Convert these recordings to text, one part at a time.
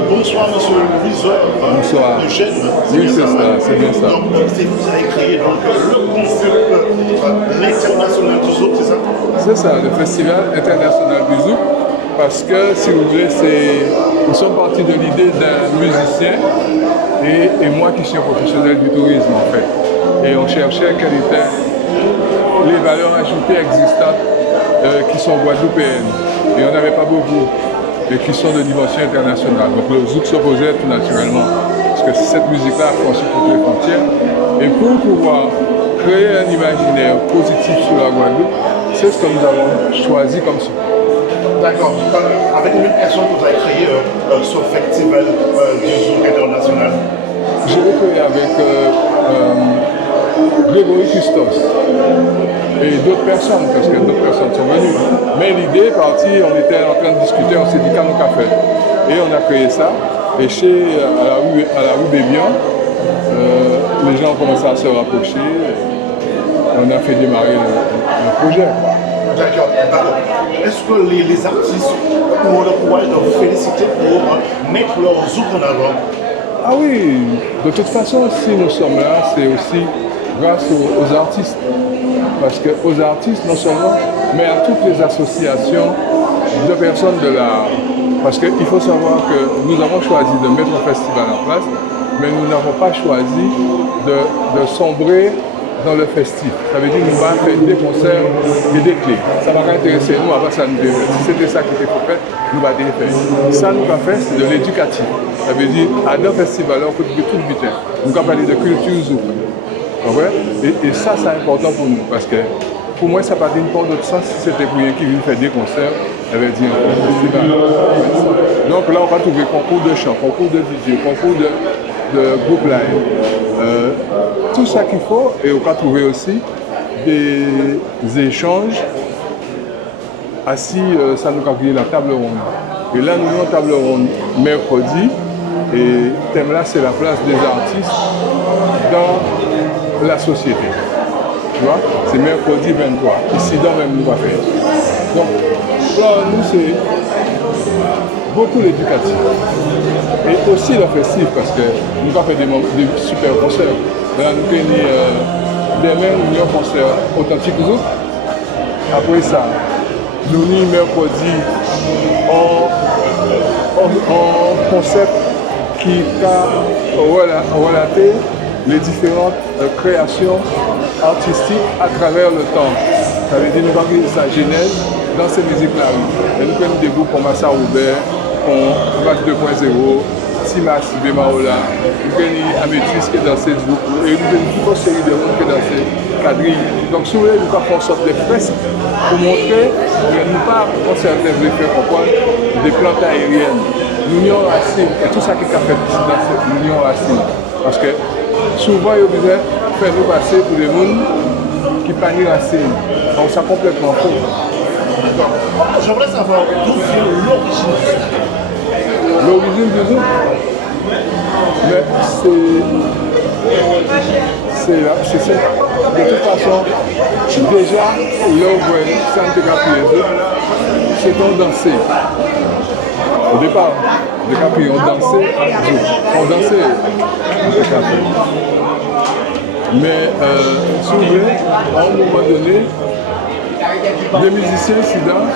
Bonsoir, monsieur Louiseur. Bonsoir. Eugène. Oui, c'est ça, c'est bien ça. Donc, c'est vous qui avez créé le concept l'international du zouk, c'est ça? C'est ça, le Festival international du zouk. Parce que, si vous voulez, nous sommes partis de l'idée d'un musicien et moi qui suis un professionnel du tourisme, en fait. Et on cherchait quelles étaient les valeurs ajoutées existantes qui sont guadeloupéennes. Et on n'avait pas beaucoup, et qui sont de dimension internationale. Donc le zouk s'opposait tout naturellement, parce que cette musique-là franchit toutes les frontières. Et pour pouvoir créer un imaginaire positif sur la Guadeloupe, c'est ce que nous avons choisi comme ça. D'accord. Avec combien de personnes vous avez créé ce festival du zouk international? Je l'ai créé avec Grégory Custos et d'autres personnes, parce que d'autres personnes sont venues. Mais l'idée est partie, on était en train de discuter, on s'est dit qu'à nous café. Et on a créé ça. Et à la rue Bébian, les gens ont commencé à se rapprocher. On a fait démarrer le projet. D'accord. Est-ce que les artistes ont le courage de vous féliciter pour mettre leur zouk en avant? Ah oui, de toute façon, si nous sommes là, c'est aussi grâce aux artistes. Parce qu'aux artistes, non seulement, mais à toutes les associations de personnes de l'art. Parce qu'il faut savoir que nous avons choisi de mettre un festival en place, mais nous n'avons pas choisi de sombrer dans le festif. Ça veut dire que nous allons faire des concerts et des clés. Ça va intéresser nous, avant ça nous développe. Si c'était ça qui était fait, nous allons faire. Ça nous va faire, c'est de l'éducatif. Ça veut dire, à nos festivals, on peut dire tout le but. Nous allons parler de culture zouk. Et ça, c'est important pour nous, parce que pour moi, ça n'a pas pas d'autre sens si c'était pour rien qui vient faire des concerts, elle va dire donc là, on va trouver concours de chant, concours de DJ, concours de groupe live. Tout ça qu'il faut, et on va trouver aussi des échanges assis, ça nous a créé la table ronde. Et là, nous avons une table ronde mercredi, et le thème là, c'est la place des artistes dans la société. Tu vois, c'est mercredi 23. Ici, dans même, nous va faire. Donc, là, nous, c'est beaucoup l'éducatif. Et aussi le festif, parce que nous avons fait des super concerts. Là, nous avons demain, nous avons un concert authentique zouk. Après ça, nous avons mercredi en concept qui a relaté les différentes créations artistiques à travers le temps. Ça veut dire nous avons sa genèse dans ces musiques-là. Et nous prenons des groupes comme Massa Robert, comme Vache 2.0, Timas, Bemaola, nous avons Amétis qui est dans ces groupes, et nous avons toute une série de groupes qui est dans ces quadrilles. Donc si vous voulez, nous avons fait en sorte de fresques pour montrer que nous ne pas concerter les faire comprendre des plantes aériennes. L'union racine, et tout ça qui a fait dans cette union racine. Parce que souvent, il y a besoin de faire nous passer pour des gens qui pas ni racine. Donc, ça complètement faux. J'aimerais savoir d'où vient l'origine du zouk. L'origine du zouk, mais c'est ça. De toute façon, déjà, l'œuvre Sainte-Capille, c'est qu'on dansait. Au départ, les Capilles ont dansé, on dansait les Capilles. Mais si vous voulez, à un moment donné, les musiciens incidents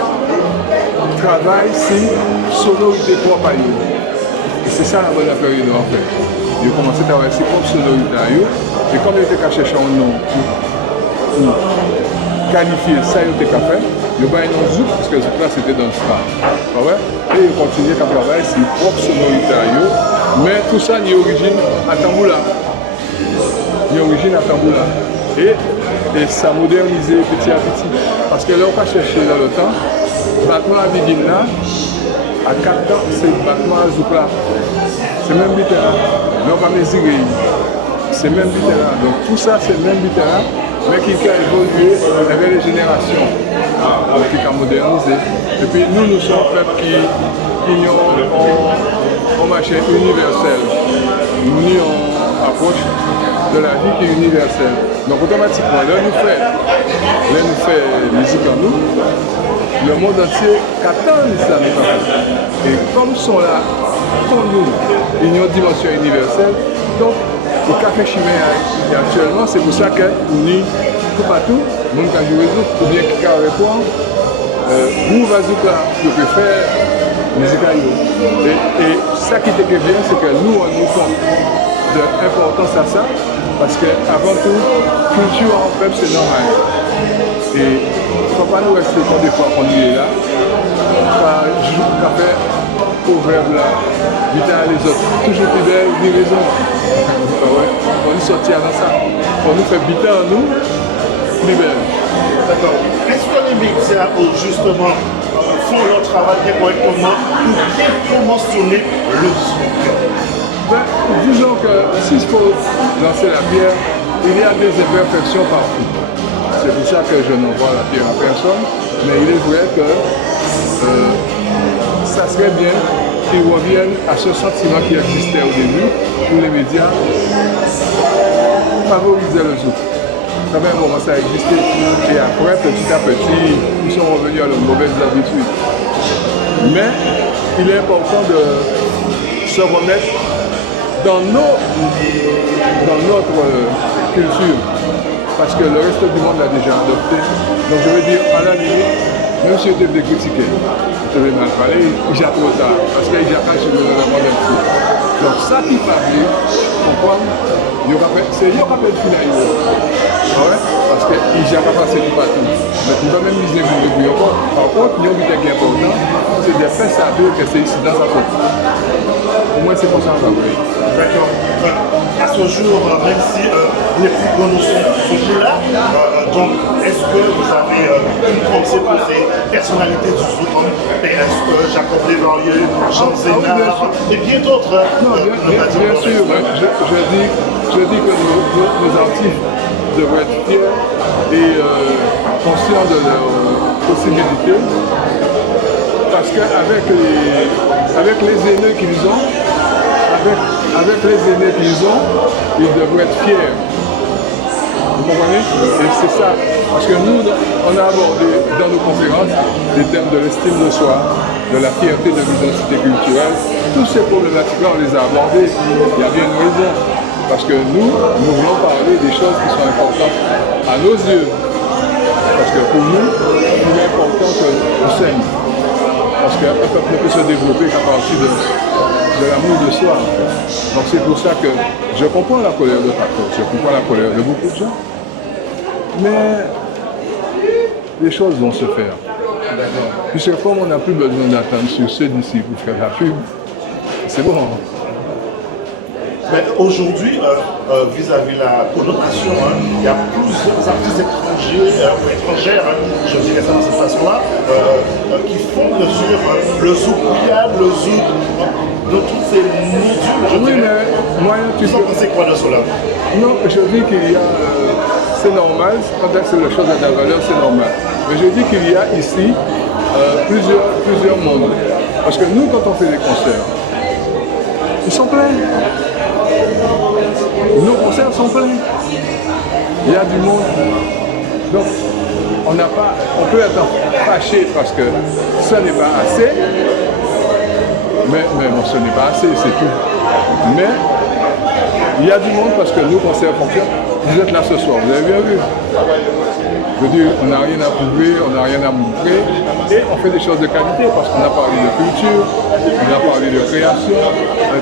travaillent sur sonorité propre à eux. Et c'est ça la bonne période en fait. Ils ont commencé à travailler sur propre sonorité à eux. Et comme ils étaient qu'à chercher un nom pour qualifier ça, ils étaient qu'à faire. Ils ont un nom zouk, parce que zouk là c'était dans le star. Et ils continuent à travailler sur propre sonorité à eux. Mais tout ça, il y a origine à Tamboula. Il y a origine à Tamboula. Et ça a modernisé petit à petit. Parce que là, on va chercher dans le temps, le battement à Biguine là, à 4 ans, c'est le battement à Zouk là. C'est même littéral. Mais on va mesurer. C'est même littéral. Donc tout ça, c'est le même littéral, mais qui a évolué avec les générations. Qui a modernisé. Et puis nous sommes un peuple qui ont un marché universel. Nous on approche de la vie qui est universelle. Donc automatiquement, là nous fait musique en nous, le monde entier attend l'islam. Et comme ils sont là, pour nous, ils ont une dimension universelle, donc le café chimère actuellement, c'est pour ça que nous, tout partout, nous quand je résout, ou bien qui répond, vous vas là, je peux faire musique. Et ça qui était bien, c'est que nous, on nous compte de l'importance à ça, parce qu'avant tout, culture en peuple, c'est normal. Et il ne faut pas nous rester comme des fois qu'on est là, qu'à faire proverbe là, vite à les autres, toujours plus belle, ni raison. Ouais. On nous sortir dans ça, on nous fait vite à nous, plus belle. D'accord. Est-ce que les médias justement font leur travail bien correctement pour bien promotionner le zouk? Ben, disons que s'il faut lancer la pierre, il y a des imperfections partout. C'est pour ça que je n'envoie la pierre à personne, mais il est vrai que ça serait bien qu'ils reviennent à ce sentiment qui existait au début, où les médias favorisaient le zouk. Ça fait un moment ça a existé, et après, petit à petit, ils sont revenus à leurs mauvaises habitudes. Mais il est important de se remettre dans notre culture, parce que le reste du monde l'a déjà adopté. Donc je veux dire, à la limite, même si je devais critiquer, je devais mal parler, il y a trop tard, parce qu'il y a pas sur le monde entier. Donc ça qui parle, comprendre, c'est il y aura pas de finalité. Ouais, parce qu'il n'y a pas passé tout partout. Mais tu dois même miser le bruit encore. Par contre, il y a un qui est important, c'est de faire ça que c'est ici dans sa faute. Au moins c'est pour ça qu'on va voir. D'accord. À ce jour, même si les plus grands sont plus là, donc est-ce que vous avez une pensée pour ces personnalités du zouk, Jacob Desvarieux, Jean Zénard et bien d'autres? Non, bien sûr, je dis que nos artistes devraient être fiers et conscients de leurs possibilités, parce qu'avec les aînés qu'ils ont, ils devraient être fiers. Vous comprenez? Et c'est ça. Parce que nous, on a abordé dans nos conférences les thèmes de l'estime de soi, de la fierté de l'identité culturelle. Toutes ces problématiques-là, on les a abordées. Il y a bien une raison. Parce que nous voulons parler des choses qui sont importantes à nos yeux. Parce que pour nous, il est important qu'on saigne. Parce qu'un peuple ne peut se développer qu'à partir de l'amour de soi. Donc c'est pour ça que je comprends la colère de Paco, je comprends la colère de beaucoup de gens. Mais les choses vont se faire. Puisque comme on n'a plus besoin d'attendre sur ceux d'ici pour faire la pub, c'est bon. Aujourd'hui, vis-à-vis de la connotation, il y a plusieurs artistes étrangers ou étrangères, je dirais ça de cette façon-là, qui fondent sur le zouk piab, le zouk, de tous ces modules. Oui, mais moi, tu sais. C'est quoi de cela? Non, je dis qu'il y a. C'est normal, quand c'est la chose à la valeur, c'est normal. Mais je dis qu'il y a ici plusieurs mondes. Parce que nous, quand on fait des concerts, ils sont pleins. Nos concerts sont pleins. Il y a du monde. Donc, on peut être fâché parce que ça n'est pas assez. Mais bon, ce n'est pas assez, c'est tout. Mais il y a du monde parce que nos concerts fonctionnent. Vous êtes là ce soir, vous avez bien vu. Je veux dire, on n'a rien à prouver, on n'a rien à montrer. Et on fait des choses de qualité parce qu'on a parlé de culture, on a parlé de création,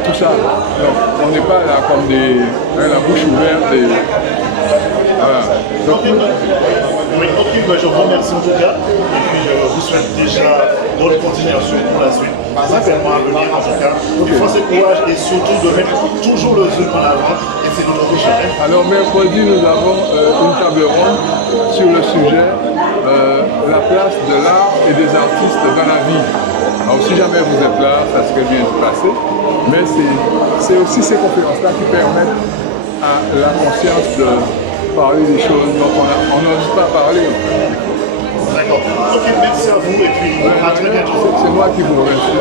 tout ça. Donc on n'est pas là comme la bouche ouverte. Voilà. Donc, oui, ok, je vous remercie en tout cas. Et puis je vous souhaite déjà bonne continuation pour la suite. Certainement à venir en tout cas. Il faut ce courage et surtout de mettre toujours le zouk en avant. Et c'est notre richesse. Alors mercredi, nous avons une table ronde sur le sujet la place de l'art et des artistes dans la vie. Alors si jamais vous êtes là, ça serait bien de passer. Mais c'est aussi ces conférences-là qui permettent à la conscience de parler des choses dont on n'ose pas parler. D'accord. Ok, merci à vous et puis à très bientôt. C'est moi qui vous remercie.